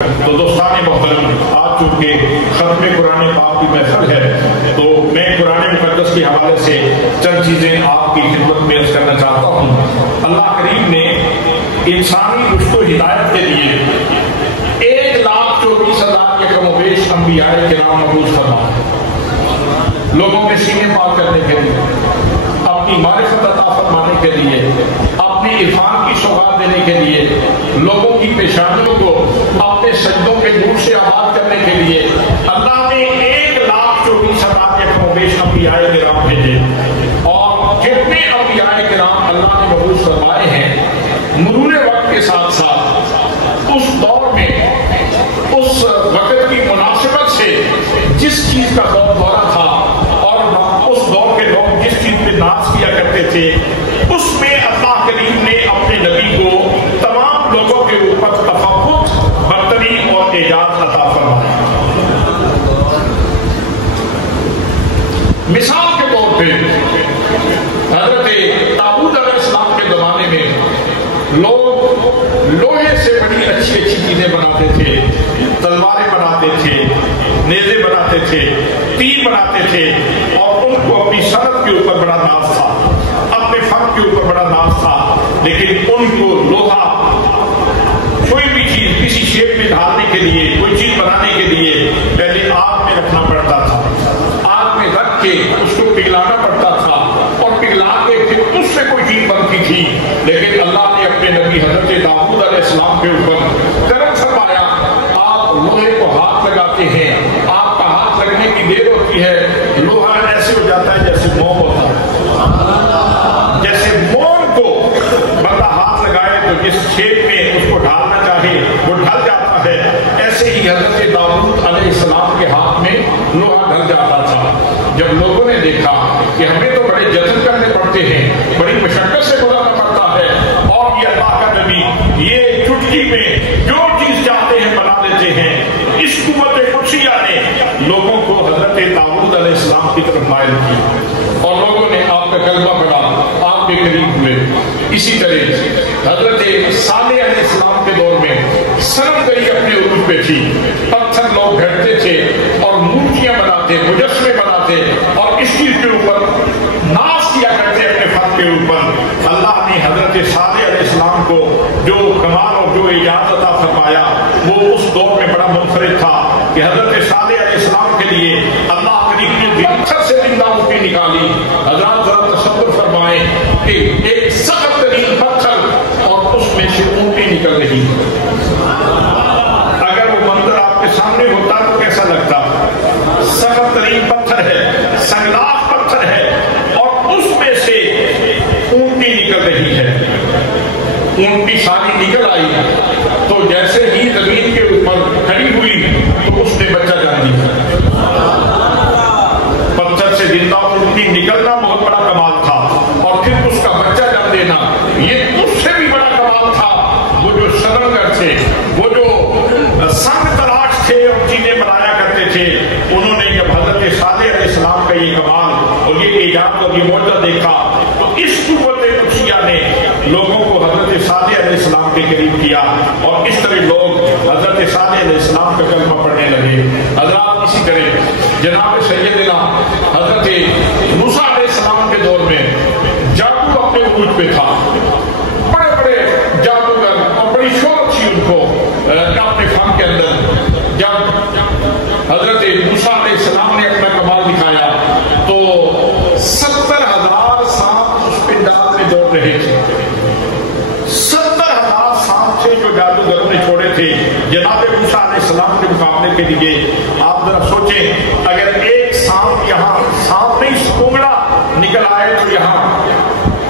تو دوستان محترم، آج چونکہ ختم قرآن پاک کی محفل ہے تو میں قرآن مقدس کے حوالے سے چند چیزیں آپ کی خدمت میں عرض کرنا چاہتا ہوں۔ اللہ کریم نے انسانی رشد و ہدایت کے لیے 1,24,000 کے کم و بیش انبیاء کرام مبعوث فرمائے، لوگوں کے سینے پاک کرنے کے لیے، اپنی معرفت عطا فرمانے کے لیے، اپنی عرفان کی سوغات دینے کے لیے، لوگوں کی پیشانیوں کو اپنے سجدوں کے نور سے آباد کرنے کے لیے اللہ نے 1,24,000 کے کم و بیش انبیاء کرام بھیجے۔ اور جتنے انبیاء کرام اللہ نے مبعوث فرمائے ہیں، مرور وقت کے ساتھ ساتھ اس دور میں اس وقت کی مناسبت سے جس چیز کا دور دورہ تھا اور اس دور کے لوگ جس چیز پہ ناز کیا کرتے تھے، اس میں اللہ کریم نے اپنے نبی کو تمام لوگوں کے اوپر تفقد، برتری اور اعجاز عطا فرمایا۔ مثال کے طور پہ حضرت داؤد علیہ السلام کے زمانے میں لوگ لوہے سے بڑی اچھی اچھی چیزیں بناتے تھے، تلواریں بناتے تھے، نیزے بناتے تھے، تیر بناتے تھے، اور ان کو اپنی صنعت کے اوپر بڑا ناز تھا، اپنے فن کے اوپر بڑا ناز تھا۔ لیکن ان کو لوہا، کوئی بھی چیز کسی شیپ میں ڈالنے کے لیے، کوئی چیز بنانے کے لیے پہلے آگ میں رکھنا پڑتا تھا، آگ میں رکھ کے اس کو پگھلانا پڑتا تھا، اور پگھلا کے پھر اس سے کوئی چیز بنتی تھی۔ لیکن اللہ نے اپنے نبی حضرت داؤد علیہ السلام کے اوپر کرم فرمایا، آپ لوہے کو ہاتھ لگاتے ہیں، آپ کا ہاتھ لگنے کی دیر ہوتی ہے، لوہا ایسے ہو جاتا ہے جیسے موم ہوتا ہے، جیسے موم کو بندہ ہاتھ لگائے تو جس شیپ میں اس کو ڈھالنا چاہے وہ ڈھل جاتا ہے، ایسے ہی حضرت داؤد علیہ السلام کے ہاتھ میں لوہا ڈھل جاتا تھا۔ جب لوگوں نے دیکھا کہ ہمیں تو بڑے جتن کرنے پڑتے ہیں، بڑی مشقت سے گزرنا پڑتا ہے، اور یہ اللہ کا نبی یہ چٹکی میں جو چیز چاہتے ہیں بنا دیتے ہیں، اس قوت قدسیہ نے لوگوں کو حضرت داؤد علیہ السلام کی طرف مائل کی، اور لوگوں نے آپ کا کلمہ پڑھا، آپ کے قریب ہوئے۔ اسی طرح حضرت صالح علیہ السلام کے دور میں صنم گری اپنے عروج پہ تھی، پتھر لوگ گھڑتے تھے اور مورتیاں بناتے، مجسمے بناتے، اور اس چیز کے اوپر ناز کیا کرتے اپنے فن کے اوپر۔ اللہ نے حضرت صالح علیہ السلام کو جو کمال اور جو اعجاز عطا فرمایا، وہ اس دور میں بڑا منفرد تھا کہ حضرت صالح علیہ السلام کے لیے اللہ کریم نے پتھر سے زندہ مٹی نکالی۔ حضرات ذرا تصور فرمائیں کہ ایک سخت ترین پتھر اور اس میں سے اونٹیں نکل رہی ہیں۔ اگر وہ منظر آپ کے سامنے ہوتا تو کیسا لگتا؟ سخت ترین پتھر ہے، سنگلاخ پتھر ہے، اور اس میں سے اونٹیں نکل رہی ہے۔ اونٹی ساری نکل آئی تو جیسے ہی زمین کے اوپر کھڑی ہوئی تو اس نے بچہ جان دیا۔ پتھر سے زندہ اونٹی نکلنا بہت بڑا کمال تھا، اور پھر اس کا بچہ جان دینا یہ اس سے بھی بڑا کمال تھا۔ وہ جو صنمگر تھے، وہ جو سنگ تلاش تھے اور چیزیں بنایا کرتے تھے، انہوں نے جب حضرت صالح علیہ السلام کا یہ کمال اور یہ ایجاد اور یہ معجزہ دیکھا تو اس قوت قدسیہ نے لوگوں کو حضرت صالح علیہ السلام کے قریب کیا، اور اس طرح لوگ حضرت صالح علیہ السلام کا کلمہ پڑھنے لگے۔ حضرات اسی طرح جناب سیدنا حضرت موسیٰ علیہ السلام کے دور میں جادو اپنے عروج پہ تھا، بڑے بڑے جادوگر اور بڑی شہرت تھی ان کو اپنے فن کے اندر۔ جب حضرت موسیٰ علیہ السلام نے اپنا کمال دکھایا تو 70,000 سانپ اس پنڈال میں دوڑ رہے تھے۔ 70,000 سانپ تھے جو جادوگروں نے چھوڑے تھے جناب موسیٰ علیہ السلام کے مقابلے کے لیے۔ آپ ذرا سوچیں، اگر ایک سانپ یہاں سانپ نہیں سونگڑا نکل آئے تو یہاں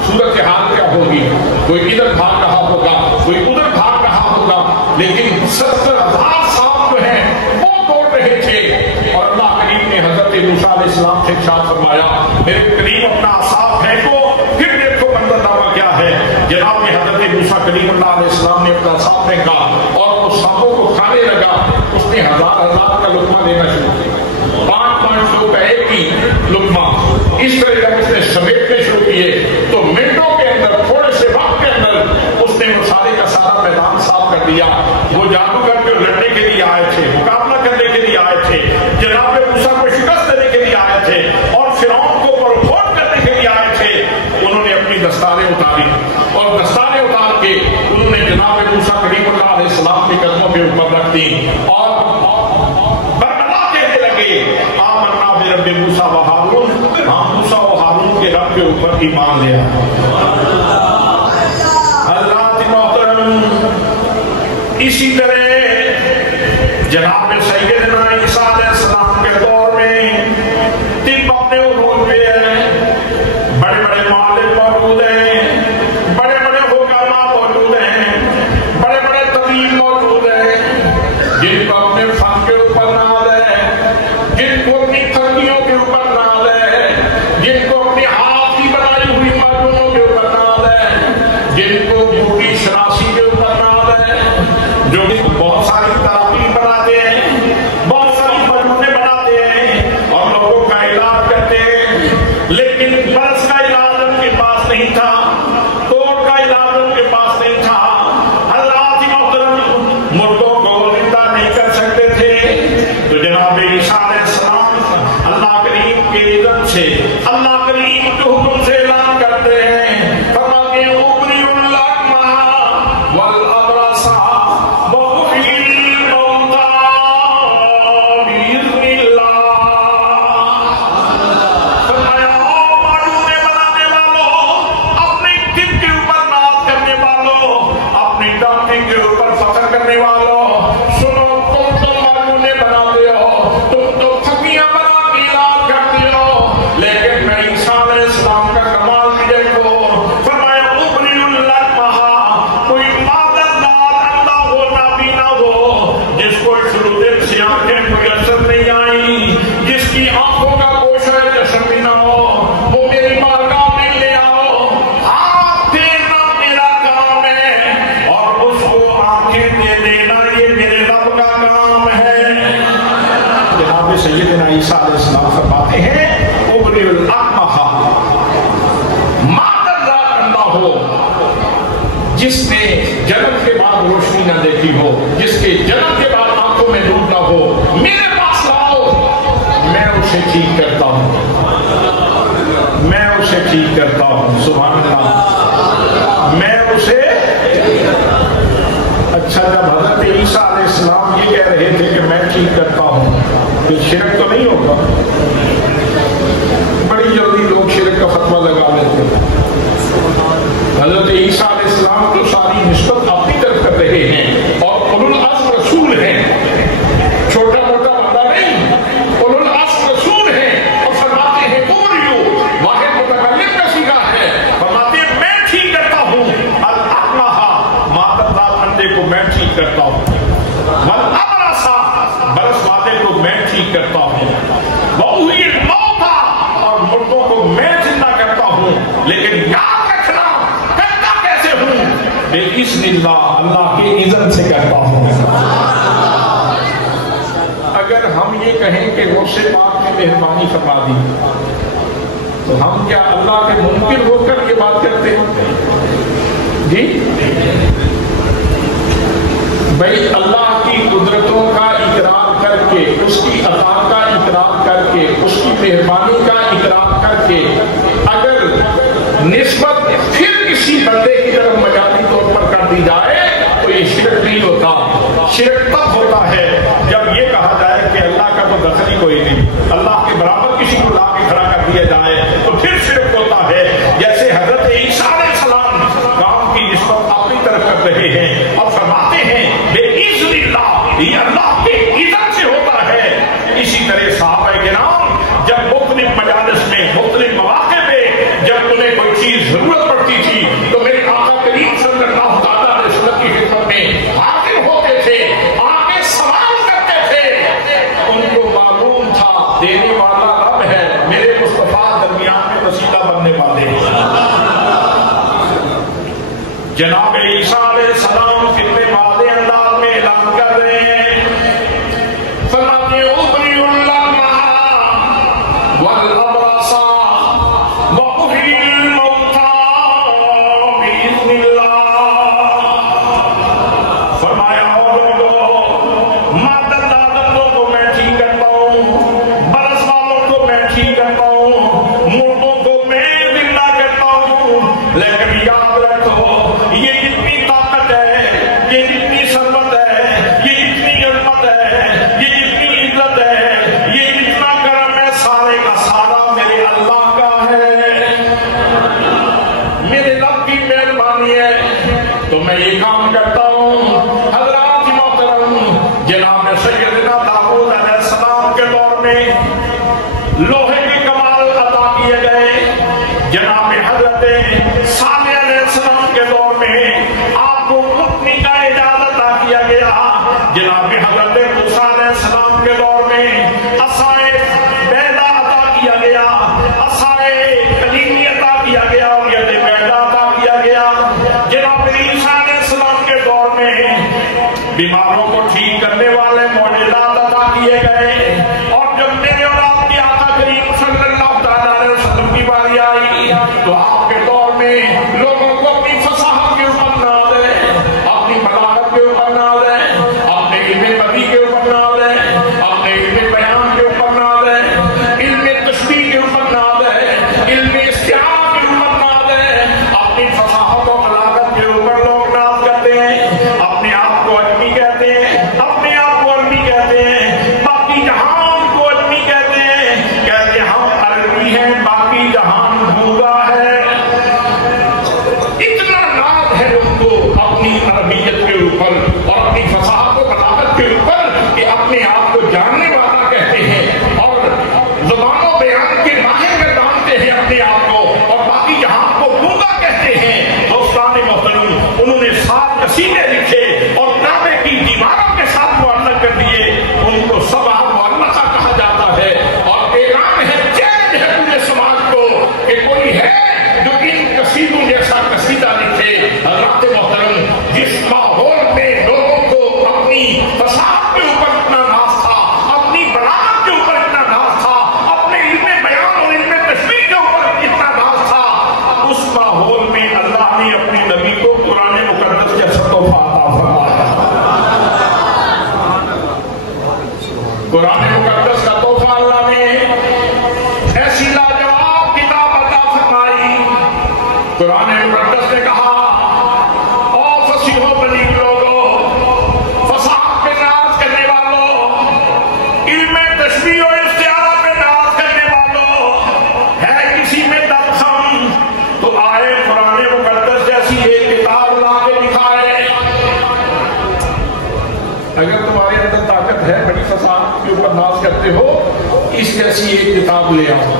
صورت حال کیا ہوگی؟ کوئی ادھر بھاگ رہا ہوگا، کوئی ادھر بھاگ رہا ہوگا، لیکن 70,000 سانپ جو ہیں وہ دوڑ رہے تھے، اور اللہ کریم نے حضرت موسیٰ علیہ السلام سے ارشاد فرمایا، میرے قریب اپنا عصا پھینکو، پھر دیکھو منظرنامہ کیا ہے۔ جناب حضرت موسیٰ کلیم اللہ علیہ السلام نے اپنا عصا پھینکا اور اس سانپوں کو کھانے لگا۔ اس نے ہزار کا لقمہ دینا شروع کیا، 5 لوگ کا ایک ہی لقمہ۔ اس طرح جب اس نے سمیٹنے شروع کیے تو منٹوں کے اندر، تھوڑے سے وقت کے اندر اس نے وہ سارے کا سارا میدان صاف کر دیا۔ وہ جادوگر جو لڑنے کے لیے آئے تھے, مقابلہ کرنے کے لیے آئے تھے, جناب موسیٰ کو شکست دینے کے لیے آئے تھے اور فرعون کو پروکھوڑ کرنے کے لیے آئے تھے. انہوں نے اپنی دستاریں اتاری اور دستاریں اتار کے انہوں نے جناب موسیٰ کریم اللہ علیہ السلام کے قدموں کے اوپر رکھ دی اور بربلا کہنے لگے آمنا برب موسیٰ و ہارون, ہم موسیٰ و ہارون کے رب کے اوپر ایمان لے آئے. اللہ محترم, اسی طرح جناب سیدنا عیسیٰ علیہ السلام کے دور میں طب اپنے عروج پہ ہے, بڑے بڑے معالج موجود ہیں, بڑے بڑے حکما موجود ہیں, بڑے بڑے طبیب موجود ہیں جن کو اپنے فن کے اوپر ناز ہے, جن کو اپنی ترقیوں کے اوپر ناز ہے, جن کو اپنی ہاتھ کی بنائی ہوئی معلوموں کے اوپر ناز ہے, جن کو بوٹی شناسی کے اوپر ناز ہے, جو بہت ساری تراپی بناتے ہیں, بہت ساری مجموعے بناتے ہیں اور لوگوں کا علاج کرتے ہیں, لیکن برس کا علاج ان کے پاس نہیں تھا, توڑ کا علاج ان کے پاس نہیں تھا. حضرات محترم, مردوں کو زندہ نہیں کر سکتے تھے. تو جناب عیسیٰ علیہ السلام اللہ کریم کے اذن سے, اللہ کریم کے حکم سے اعلان کرتے ہیں, فرماتے ہیں ابری الاکمہ والابرص وأحيي الموتى بإذن الله. فرمایا او معلومے بنانے والوں, اپنے طب کے اوپر ناز کرنے والوں, اپنی ڈاکٹری کے اوپر فخر کرنے والوں, سنو, تم تو معلومے بناتے ہو, تم تو پھکیاں بنا کے علاج کرتے ہو, لیکن میں عیسیٰ علیہ السلام کا کمال بھی دیکھو. فرمایا ابری الاکمہ, کوئی جس کو شروع سے آنکھیں میسر نہیں آئیں, جس کی آنکھوں کا گوشہ چشم بھی نہ ہو, وہ میری بارگاہ میں لے آؤ. آنکھ دینا میرا کام ہے اور اس کو آنکھیں دے دینا یہ میرے رب کا کام ہے. جناب سیدنا عیسیٰ علیہ السلام فرماتے ہیں ابری الاکمہ, مادر اللہ ہو جس نے جنم کے بعد روشنی نہ دیکھی ہو, جس کے جنم کے بعد آنکھوں میں دودھ نہ ہو, میرے پاس لاؤ, میں اسے ٹھیک کرتا ہوں, میں اسے ٹھیک کرتا ہوں. سبحان اللہ, میں اسے. اچھا, جب حضرت عیسیٰ علیہ السلام یہ کہہ رہے تھے کہ میں ٹھیک کرتا ہوں, پھر شرک تو نہیں ہوگا؟ بڑی جلدی لوگ شرک کا فتویٰ لگا لیتے ہیں. حضرت عیسیٰ علیہ السلام تو ساری نسبت اپنی طرف کر رہے ہیں اور اولو العزم رسول ہیں, چھوٹا موٹا بندہ نہیں, اولو العزم رسول ہیں. اور فرماتے ہیں اوریو, واحد متکلم کا صیغہ ہے, فرماتے ہیں میں ٹھیک کرتا ہوں. الاکمہ, مادر اندھے کو میں ٹھیک کرتا ہوں. والابرص, برس والے کو میں ٹھیک کرتا ہوں. وأحيي الموتى, اور مردوں کو میں زندہ کرتا ہوں. لیکن یاد رکھنا کرتا کیسے ہوں؟ بِإِذْنِ اللَّهِ, اللہ کے اذن سے کرتا ہوں. اگر ہم یہ کہیں کہ غوث پاک نے مہربانی فرما دی, تو ہم کیا اللہ کے منکر ہو کر یہ بات کرتے ہیں؟ جی بھائی, اللہ کی قدرتوں کا اقرار کر کے, اس کی عطا کا اقرار کر کے, اس کی مہربانی کا اقرار کر کے اگر نسبت پھر کسی بندے کی طرف مجازی طور پر کر دی جائے تو یہ شرک نہیں ہوتا. شرک تب ہوتا ہے جب یہ کہا جائے کہ اللہ کا تو دخل ہی کوئی نہیں, اللہ کے برابر کسی کو لا کے کھڑا کر دیا جائے تو پھر شرک ہوتا ہے. جیسے حضرت عیسیٰ علیہ السلام کام کی نسبت اپنی طرف کر رہے ہیں اور فرماتے ہیں بِإِذْنِ اللَّهِ, یہ اللہ کے اذن سے ہوتا ہے. اسی طرح صحابہ کرام جب مختلف مجالس میں, مختلف مواقع پہ جب انہیں کوئی چیز ضرورت پڑتی تھی تو میرے آقا کریم صلی اللہ تعالیٰ علیہ وسلم کی خدمت میں حاضر ہوتے تھے, آگے سوال کرتے تھے. ان کو معلوم تھا دینے والا رب ہے, میرے مصطفیٰ درمیان میں وسیلہ بننے والے. جناب عیسیٰ علیہ السلام کتنے واضح انداز میں اعلان کر رہے ہیں, فرماتے ہیں ابری الاکمہ والابرص وأحيي الموتى بإذن الله. فرمایا او لوگو, جناب سیدنا داؤد علیہ السلام کے دور میں لوہے کے کمال عطا کیے گئے. جناب حضرت صالح علیہ السلام کے دور میں آپ کو اٹھنے کا اجازت عطا کیا گیا. جناب حضرت موسیٰ علیہ السلام کے دور میں عصائے بیضا عطا کیا گیا, عصائے کلیمی عطا کیا گیا اور ید بیضا عطا کیا گیا. جناب عیسیٰ علیہ السلام کے دور میں بیماروں کو ٹھیک کرنے والے معجزات عطا کیے گئے. اور جب میرے اور آپ کے آقا کریم صلی اللہ تعالیٰ علیہ وسلم کی باری آئی تو آپ کے دور میں لوگوں کو اپنی فصاحت کے اوپر ناز ہے, اپنی بلاغت کے اوپر ناز ہے, اپنے علم بدیع کے اوپر ناز ہے, اپنے علم بیان کے اوپر ناز ہے, علم تشبیہ کے اوپر ناز ہے, علم استعارہ کے اوپر ناز ہے. اپنی فصاحت و بلاغت کے اوپر لوگ ناز کرتے ہیں, اپنے آپ کو علمی کہتے ہیں, اپنے آپ کو علمی کہتے ہیں, باقی جہان کو علمی کہتے ہیں, کہتے ہیں ہم علمی ہیں باقی جہان گونگا ہے. اتنا ناز ہے ان کو اپنی عربیت کے اوپر اور اپنی فصاحت و بلاغت کے اوپر کہ اپنے آپ کو جاننے والا کہتے ہیں اور زبان و بیان کے ماہر میں جانتے ہیں اپنے آپ کو, اور باقی جہان کو گونگا کہتے ہیں. دوستان محترم, انہوں نے 7 قصیدے لکھے اور کعبے کی دیواروں کے ساتھ معلق کر دیے. ان کو سبع معلقہ کہا جاتا ہے اور پیغام ہے, چیلنج ہے پورے سماج کو کہ کوئی ہے جو ان قصیدوں جیسا قصیدہ لکھے. حضرات محترم, جس ماحول میں لوگوں کو اپنی فصاحت کے اوپر اتنا ناز تھا, اپنی بلاغت کے اوپر اتنا ناز تھا, اپنے علم بیان اور علم تشبیہ کے اوپر اتنا ناز تھا, اس ماحول میں اللہ نے اپنے نبی کو قرآن مقدس جیسا تحفہ عطا فرمایا. قرآن مقدس کا تحفہ اللہ نے ایسی لاجواب کتاب عطا فرمائی. قرآن مقدس نے کہا او فصیح و بلیغ لوگوں, فصاحت پہ ناز کرنے والوں, علم تشبیہ و استعارہ پہ ناز کرنے والوں, ہے کسی میں دم خم تو آئے قرآن مقدس جیسی ایک کتاب لا کے دکھائے. اگر تمہارے اندر طاقت ہے, بڑی فصاحت کے اوپر ناز کرتے ہو, اس جیسی ایک کتاب لے آؤ.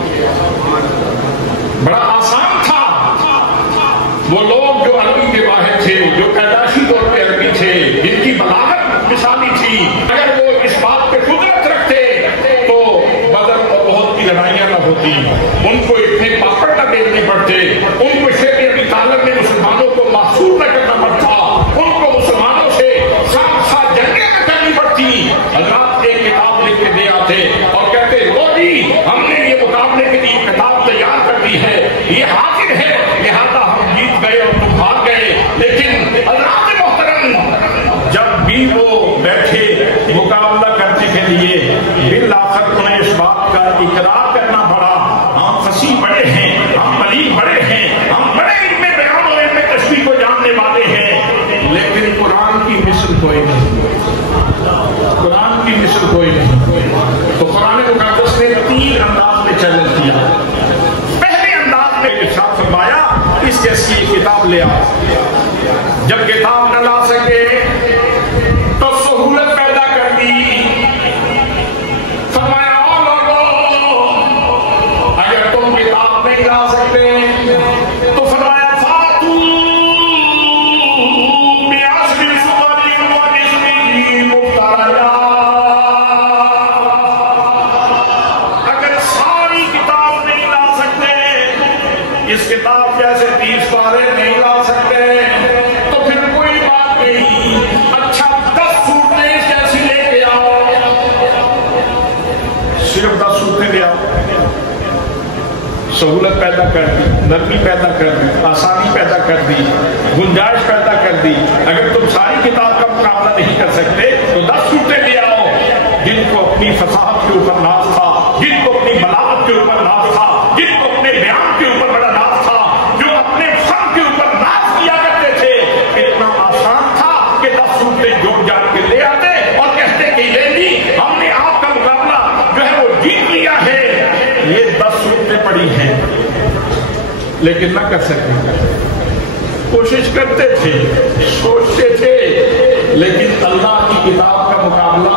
بڑا آسان تھا. وہ لوگ جو عربی کے ماہر تھے, جو پیدائشی طور پہ عربی تھے, جن کی بلاغت مثالی تھی, اگر وہ اس بات پہ قدرت رکھتے تو بدر اور بہت کی لڑائیاں نہ ہوتی, ان کو اتنے پاپڑ نہ بیچنے پڑتے, ان کو شیخ ابی طالب نے مسلمانوں کو محصور نہ کرنا پڑتا, ان کو مسلمانوں سے ساتھ جنگیں نہ کرنی پڑتی. حضرات ایک کتاب لکھ کے دے آتے اور کہتے لو جی ہم نے یہ مقابلے کے لیے کتاب تیار کر دی ہے, یہ حاضر ہے, لہذا ہم جیت گئے اور تم ہار گئے. لیکن حضرات محترم, جب بھی وہ بیٹھے مقابلہ کرنے کے لیے, بالآخر انہیں اس بات کا اقرار کرنا پڑا, ہم فصیح بڑے ہیں, ہم بلیغ بڑے ہیں, ہم بڑے علم بیان اور علم تشبیہ کو جاننے والے ہیں, لیکن قرآن کی مثل کوئی نہیں, قرآن کی مثل کوئی نہیں. تو قرآن مقدس نے 3 انداز میں چیلنج کیا. پہلے انداز میں ارشاد فرمایا اس جیسی ایک کتاب لے آؤ. جب کتاب نہ لا سکے تو سہولت پیدا کر دی. فرمایا او لوگوں, اگر تم کتاب نہیں لا سکتے تو فرمایا فاتو بعشر سور ومثلہ مفتریات. اگر ساری کتاب نہیں لا سکتے, اس کتاب جیسے 30 پارے نہیں لا سکتے, تو پھر کوئی بات نہیں, اچھا 10 صورتیں اس جیسی لے کے آؤ. صرف 10 صورتیں لے آؤ. سہولت پیدا کر دی, نرمی پیدا کر دی, آسانی پیدا کر دی, گنجائش پیدا کر دی. اگر تم ساری کتاب کا مقابلہ نہیں کر سکتے تو 10 صورتیں لے آؤ جن کو اپنی فصاحت کے اوپر ناز تھا, جن کو اپنی بلاغت کے اوپر ناز تھا, جن کو اپنے بیان کے اوپر بڑا ناز تھا, جو اپنے فن کے اوپر ناز کیا کرتے تھے. اتنا آسان تھا کہ 10 صورتیں جوڑ جاڑ کے لے آتے اور کہتے کہ یہ بھی ہم نے آپ کا مقابلہ جو ہے وہ جیت لیا ہے. یہ 10 صورتیں پڑی ہیں لیکن نہ کر سکتے. کوشش کرتے تھے, سوچتے تھے, لیکن اللہ کی کتاب کا مقابلہ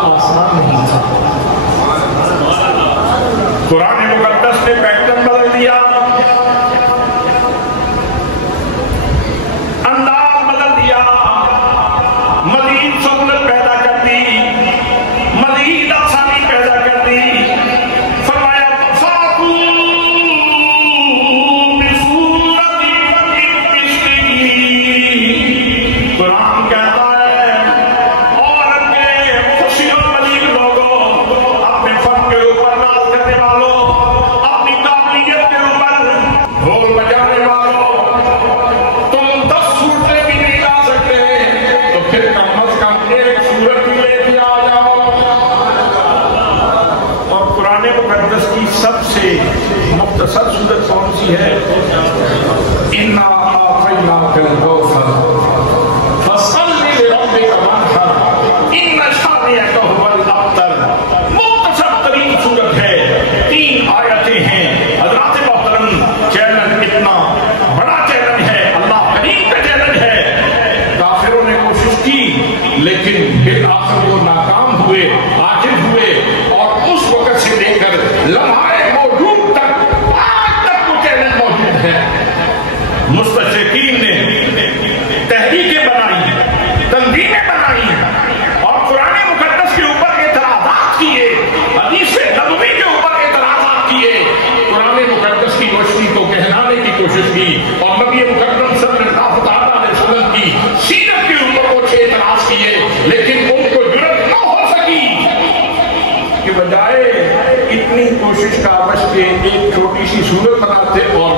اتنی کوشش کا بش کے ایک چھوٹی سی صورت بناتے اور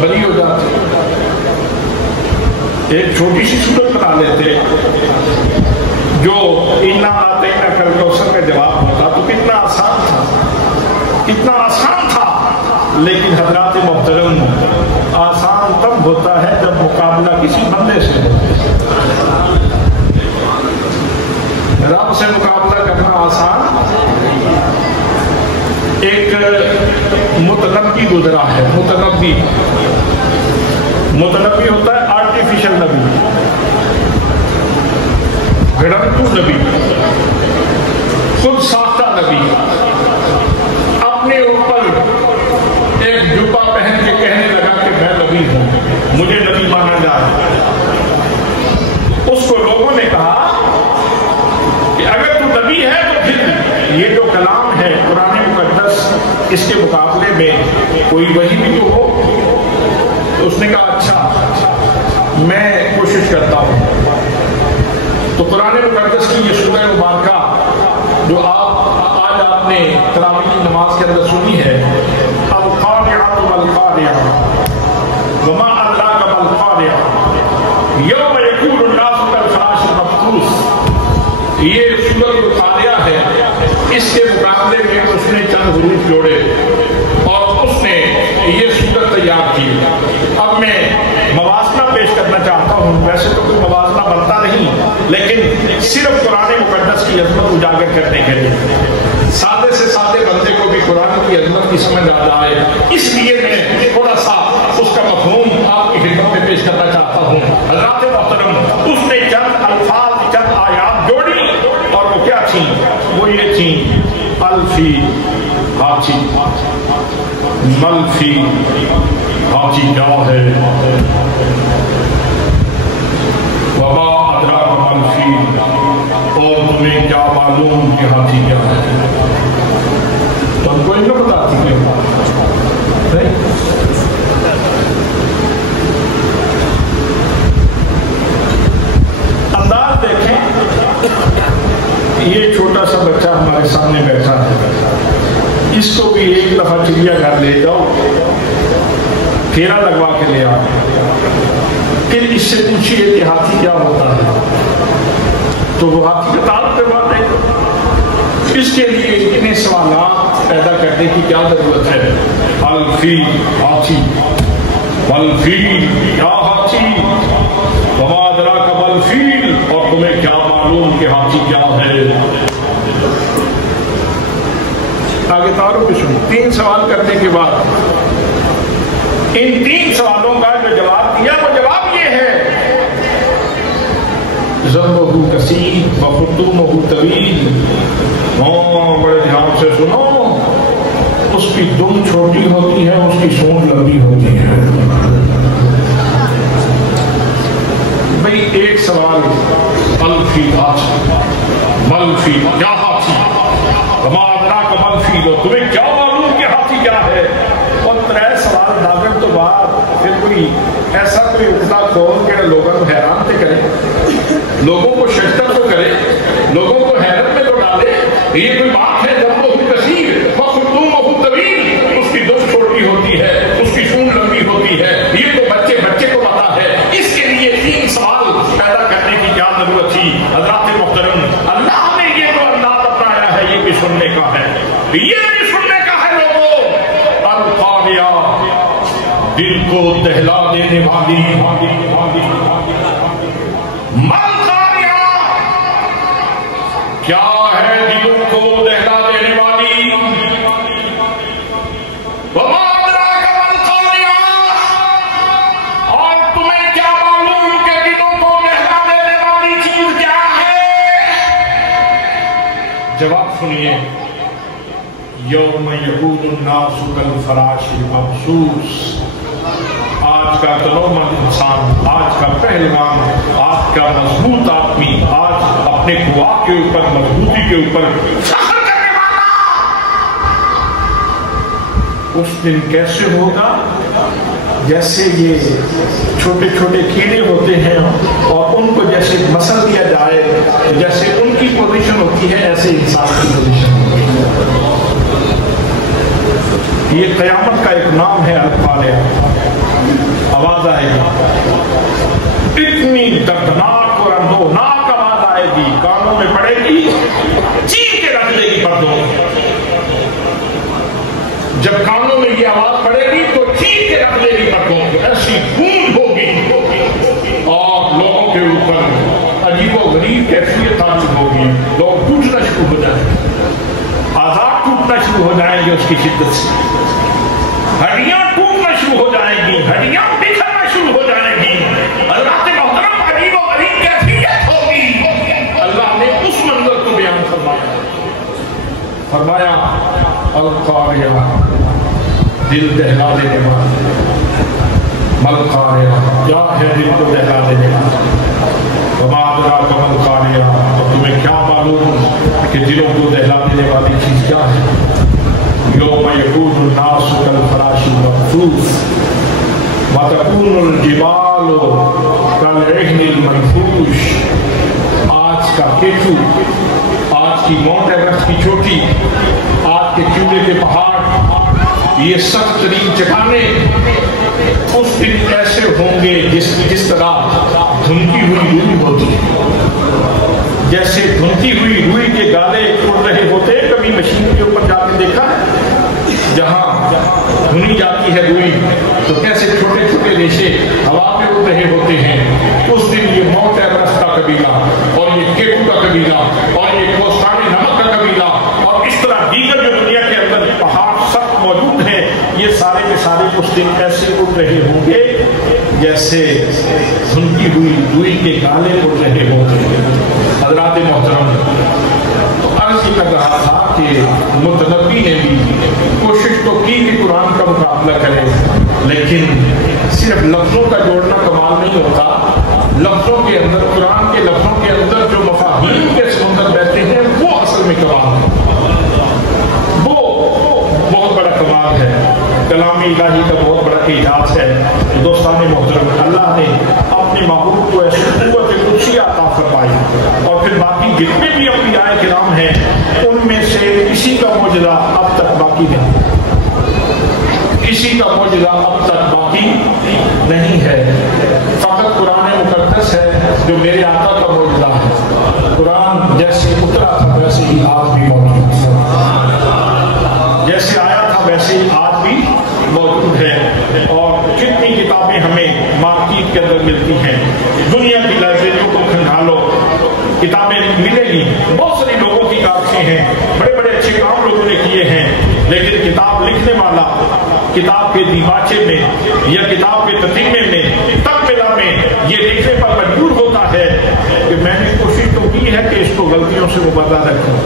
بری ہو جاتے، ایک چھوٹی سی صورت بنا لیتے جو انا آتینا کل کوثر کا جواب ہوتا تو کتنا آسان تھا، کتنا آسان تھا۔ لیکن حضرات محترم، آسان تب ہوتا ہے جب مقابلہ کسی بندے سے ہو۔ رب سے مقابلہ کرنا آسان، ایک متنبی گزرا ہے، متنبی ہوتا ہے آرٹیفیشل نبی، گھڑنتو نبی، خود ساختہ نبی، اپنے اوپر ایک جبہ پہن کے کہنے لگا کہ میں نبی ہوں، مجھے نبی مانا جائے۔ اس کو لوگوں نے کہا کہ اگر تو نبی ہے تو پھر یہ جو کلام ہے قرآن مقدس، اس کے مقابلے میں کوئی وحی بھی تو ہو۔ تو اس نے کہا اچھا میں کوشش کرتا ہوں۔ تو قرآن مقدس کی یہ سورہ مبارکہ جو آج آپ نے تراویح کی نماز کے اندر سنی ہے، القارعۃ والقارعۃ وما ادراک ما القارعۃ یوم یکون الناس کالفراش المبثوث، یہ سورۃ القارعہ ہے۔ اس کے مقابلے میں اس نے چند حروف جوڑے اور اس نے یہ سورت تیار کی۔ اب میں موازنہ پیش کرنا چاہتا ہوں، ویسے تو کوئی موازنہ بنتا نہیں، لیکن صرف قرآن مقدس کی عظمت اجاگر کرنے کے لیے سادے سے سادے بندے کو بھی قرآن کی عظمت کی سمجھ آ جائے، اس لیے میں تھوڑا سا اس کا مفہوم آپ کی خدمت میں پیش کرنا چاہتا ہوں۔ حضرات محترم، اس نے چند الفاظ، چند آیات جوڑی اور وہ کیا تھیں؟ وہ یہ تھیں الفی ہاتھی، ملفی ہاتھی کیا ہے، وما ادراک ما الفیل، اور تمہیں کیا معلوم کہ ہاتھی کیا ہے۔ تو ہم کو ان کو بتاتی ہے انداز دیکھیں۔ یہ چھوٹا سا بچہ ہمارے سامنے بیٹھا ہے، اس کو بھی ایک دفعہ چڑیا گھر لے جاؤ، پھیرا لگوا کے لے آؤ، پھر اس سے پوچھیے کہ ہاتھی کیا ہوتا ہے، تو وہ ہاتھی کا تعارف کروا دے گا۔ اس کے لیے اتنے سوالات پیدا کرنے کی کیا ضرورت ہے؟ الفیل ہاتھی، والفیل کیا ہاتھی، وما ادراک ما الفیل، اور تمہیں کیا معلوم کہ ہاتھی کیا ہے۔ آگے تعارف بھی سنو۔ 3 سوال کرنے کے بعد ان 3 سوالوں کا جو جواب دیا وہ جواب یہ ہے، ذنبہ کثیر وخرطومہ طویل۔ بڑے دھیان سے سنو، اس کی دم چھوٹی ہوتی ہے، اس کی سونڈ لمبی ہوتی ہے۔ بھئی ایک سوال، الفی ہاتھی، ملفی کیا ہاتھی، وما ادراک ما الفیل، اور تمہیں کیا معلوم کہ ہاتھی کیا ہے۔ اور 3 سوال داغن تو بعد پھر کوئی ایسا کوئی اٹھنا کھول کے لوگوں کو حیران سے کرے، لوگوں کو ششتر تو کرے، لوگوں کو حیرت میں تو ڈالے۔ یہ کوئی بات ہے؟ جب وہ کثیر وخرطومہ طویل، اس کی دم چھوٹی ہوتی ہے، اس کی سونڈ لمبی ہوتی ہے، یہ تو بچے کو پتا ہے۔ اس کے لیے 3 سوال پیدا کرنے کی کیا ضرورت تھی؟ حضرات محترم، اللہ نے یہ جو انداز اپنایا ہے یہ بھی سننے کا ہے، یہ بھی سننے کا ہے لوگوں۔ القاریہ، دل کو دہلا دینے والی، ملقاریہ، کیا ہے دلوں کو دہلا دینے والی، وما ادراک ما القاریہ، اور تمہیں کیا معلوم کہ دلوں کو دہلا دینے والی چیز کیا ہے؟ جواب سنیے، یوم یکون الناس کالفراش المبثوث۔ آج کا تنومند انسان، آج کا پہلوان، آج کا مضبوط آدمی، آج اپنے قوا کے اوپر، مضبوطی کے اوپر فخر کرنے والا، اس دن کیسے ہوگا؟ جیسے یہ چھوٹے چھوٹے کیڑے ہوتے ہیں اور ان کو جیسے مسل دیا جائے، جیسے ان کی پوزیشن ہوتی ہے ایسے انسان کی پوزیشن ہوتی ہے۔ یہ قیامت کا ایک نام ہے القاریہ. آواز آئے گی اتنی دردناک اور اندوناک آواز آئے گی, کانوں میں پڑے گی, چیر کے رکھ دے گی پردوں. جب کانوں میں یہ آواز پڑے گی تو چیر کے رکھ دے گی پردوں. ایسی گونج ہوگی اور لوگوں کے اوپر عجیب و غریب کیفیت تعلق ہوگی. لوگ ٹوٹنا شروع ہو جائیں گے, آزاد ٹوٹنا شروع ہو جائیں گے اس کی شدت سے. ہڈیاں ٹوٹنا شروع ہو جائیں گی, ہڈیاں بکھرنا شروع ہو جائیں گی. حضرات محترم عجیب و غریب کیفیت ہوگی. اللہ نے اس منظر کو بیان فرمایا القاریہ, دل دہلا دینے والا. ملقاریہ, کیا ہے دل کو دہلا دینے والا. وما ادراک ما القاریہ, اور تمہیں کیا معلوم کہ دلوں کو دہلا دینے والی چیز کیا ہے. یوم یکون الناس کالفراش المبثوث وتکون الجبال کالعہن المنفوش. آج کا کیچو, آج کی ماؤنٹ ایورسٹ کی چوٹی, آج کے چولہے کے پہاڑ, یہ سخت ترین چٹانیں اس دن ایسے ہوں گے جس طرح دھنکی ہوئی روئی ہوتی ہے. جیسے دھنکی ہوئی روئی کے گالے اڑ رہے ہوتے ہیں. کبھی مشین کے اوپر جا کے دیکھا ہے جہاں دھنی جاتی ہے روئی تو کیسے چھوٹے چھوٹے ریشے ہوا میں اڑ رہے ہوتے ہیں. اس دن یہ ماؤنٹ ایورسٹ کا قبیلہ اور یہ کیٹو کا قبیلہ اور یہ کوستانے نمک کا قبیلہ اور اس طرح دیگر جو دنیا کے اندر پہاڑ سخت موجود ہیں, یہ سارے کے سارے اس دن ایسے اڑ رہے ہوں گے جیسے دھنکی ہوئی روئی کے گالے اڑ رہے ہوں گے. حضرات محترم, تو عرض یہ کر رہا تھا کہ متنبی نے بھی کوشش تو کی کہ قرآن کا مقابلہ کرے, لیکن صرف لفظوں کا جوڑنا کمال نہیں ہوتا. لفظوں کے اندر, قرآن کے لفظوں کے اندر جو مفاہیم کے سمندر بہتے ہیں وہ اصل میں کمال ہے. وہ بہت بڑا کمال ہے. کلام الہی کا بہت بڑا اعجاز ہے. دوستان محترم, اللہ نے اپنے محبوب کو ایسی قوت قدسی عطا فرمائی اور پھر باقی جتنے بھی انبیاء کرام ہیں ان میں سے کسی کا معجزہ اب تک باقی نہیں, کسی کا معجزہ اب تک باقی نہیں ہے. فقط قرآن مقدس ہے جو میرے آقا کا معجزہ ہے. قرآن جیسے اترا تھا ویسے ہی آج بھی موجود ہے, جیسے آیا تھا ویسے ہی آج بھی موجود ہے. اور کتنی کتابیں ہمیں مارکیٹ کے اندر ملتی ہیں, دنیا کی لائبریریوں کو کھنگالو, کتابیں ملے گی. بہت سارے لوگوں کی کاغذیں ہیں, بڑے بڑے اچھے کام لوگوں نے کیے ہیں, لیکن کتاب لکھنے والا کتاب کے دیباچے میں یا کتاب کے تتیمے میں تکملہ میں یہ لکھنے پر مجبور ہوتا ہے کہ میں نے کوشش تو کی ہے کہ اس کو غلطیوں سے مبرہ رکھوں,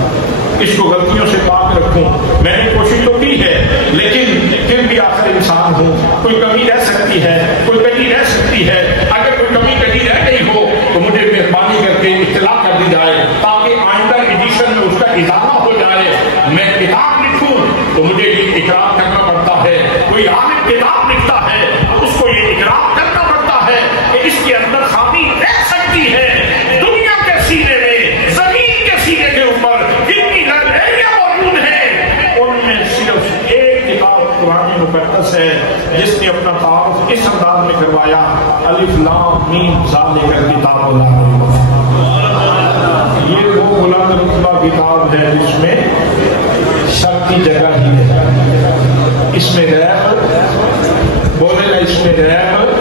اس کو غلطیوں سے پاک رکھوں. میں نے کوشش تو کی ہے, لیکن پھر بھی آخر انسان ہوں, کوئی کمی رہ سکتی ہے, کوئی کمی رہ سکتی ہے. اگر کوئی کمی کہیں رہ گئی ہو تو مجھے مہربانی کر کے اطلاع کر دی جائے تاکہ آئندہ ایڈیشن میں اس کا اضافہ ہو جائے. میں کتاب لکھوں تو مجھے یہ اقرار کرنا پڑتا ہے. کوئی عالم کتاب لکھتا ہے اس کو یہ اقرار کرنا پڑتا ہے کہ اس کے اندر خامی رہ سکتی ہے. دنیا کے سینے میں, زمین کے سینے کے اوپر جتنی لائبریریاں موجود ہیں ان میں صرف ایک کتاب قرآن مقدس ہے جس نے اپنا تعارف اس انداز میں کروایا, الف لام میم ذالک الکتاب لا ریب فیہ. یہ وہ بلند رتبہ کتاب ہے جس میں شک کی جگہ ہی ہے. اس میں ریب, بولے نا اس میں ریب.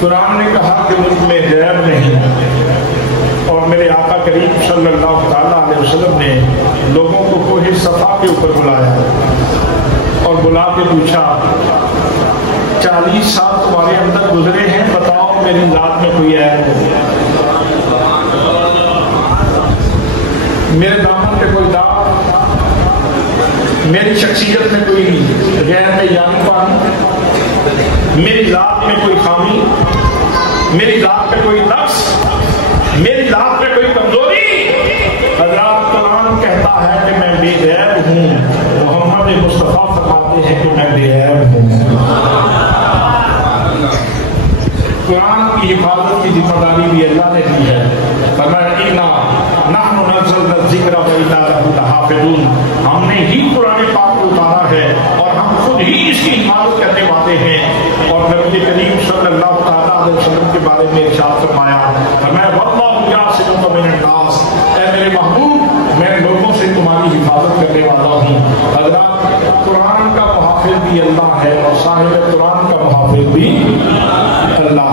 قرآن نے کہا کہ مجھ میں ریب نہیں, اور میرے آقا کریم صلی اللہ تعالیٰ علیہ وسلم نے لوگوں کو کوہ صفا کے اوپر بلایا اور بلا کے پوچھا 40 سال تمہارے اندر گزرے ہیں, بتاؤ میری ذات میں کوئی عیب ہو, میرے دامن پہ کوئی داغ, میری شخصیت میں کوئی غیر معیاری پانی, میری ذات میں کوئی خامی, میری ذات میں کوئی نقص, میری ذات میں کوئی کمزوری. حضرات قرآن کہتا ہے کہ میں بے عیب ہوں, محمد مصطفیٰ فرماتے ہیں کہ میں بے عیب ہوں. قرآن کی حفاظت کی ذمہ داری بھی اللہ نے دی ہے. فرمایا نحن نزلنا الذکر وإنا لہ لحافظون, ہم نے ہی قرآن پاک کو اتارا حفاظت کرنے والے ہیں. اور نبی کریم صلی اللہ تعالیٰ علیہ وسلم کے بارے میں ارشاد فرمایا واللہ یعصمک من الناس، اے میرے محبوب میں لوگوں سے تمہاری حفاظت کرنے والا ہوں. حضرات قرآن کا محافظ بھی اللہ ہے اور صاحب قرآن کا محافظ بھی اللہ.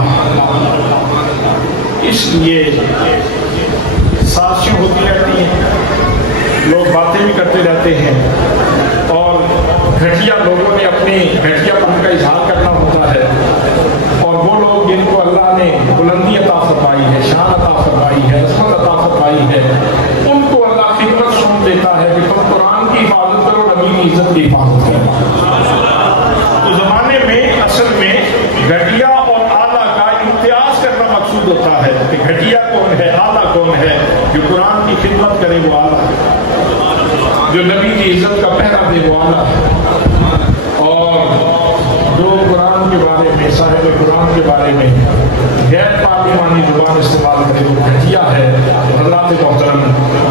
اس لیے سازشیں ہوتی رہتی ہیں، لوگ باتیں بھی کرتے رہتے ہیں اور گھٹیا لوگوں نے اپنی گھٹیا پن کا اظہار کرنا ہوتا ہے. اور وہ لوگ جن کو اللہ نے بلندی عطا فرمائی ہے، شان عطا فرمائی ہے، عصمت عطا فرمائی ہے، ان کو اللہ خدمت سونپ دیتا ہے کہ تم قرآن کی حفاظت کرو، نبی کی عزت کی حفاظت کرو. تو زمانے میں اصل میں گھٹیا اور اعلیٰ کا امتیاز کرنا مقصود ہوتا ہے کہ گھٹیا کون ہے، اعلیٰ کون ہے. جو قرآن کی خدمت کرے وہ اعلیٰ ہے، جو نبی کی عزت کا پہرا دے وہ اعلیٰ ہے، اور جو قرآن کے بارے میں، صاحب قرآن کے بارے میں غیر پارلیمانی زبان استعمال کرے وہ گھٹیا ہے. حضرات محترم،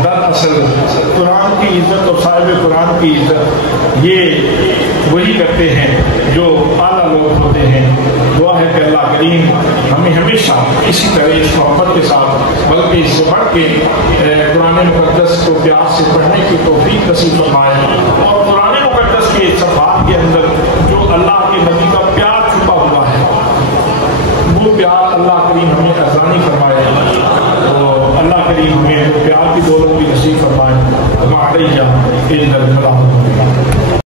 دراصل قرآن کی عزت اور صاحب قرآن کی عزت یہ وہی کرتے ہیں جو اعلیٰ لوگ ہوتے ہیں. دعا ہے کہ اللہ کریم ہمیں ہمیشہ اسی طرح اس محبت کے ساتھ بلکہ اس سے بڑھ کے قرآن مقدس کو پیار سے پڑھنے کی توفیق نصیب فرمائے، اور قرآن مقدس کے صفحات کے اندر جو اللہ کے نبی کا پیار چھپا ہوا ہے وہ پیار اللہ کریم ہمیں ارزانی فرمائے. تو اللہ کریم ہمیں پیار کی دولت بھی نصیب فرمائے.